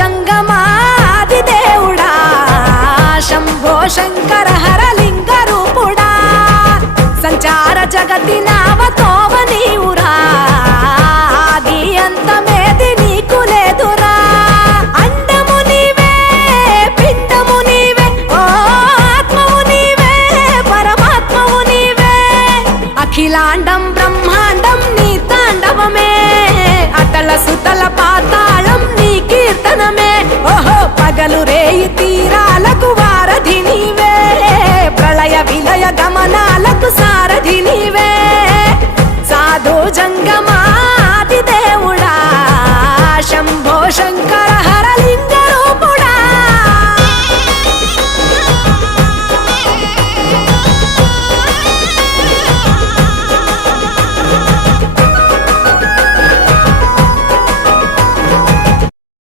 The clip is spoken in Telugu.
జంగమాది దేవుడా శంభో శంకర హరలింగ రూపుడా సంచార జగతి నావతోవ నీవురా ఆది అంతమేది నీకు లేదురా అండము నీవే పిండము నీవే ఓ ఆత్మవు నీవే పరమాత్మవు నీవే అఖిలాండం బ్రహ్మాండం నీ తాండవమే అతల సుతల పాతాళం నీ కీర్తనమే ఓహో పగలు రేయి తీరాలకు వారధి నీవే ప్రళయ విలయ గమనాలకు సారథి నీవే సాధు జంగమా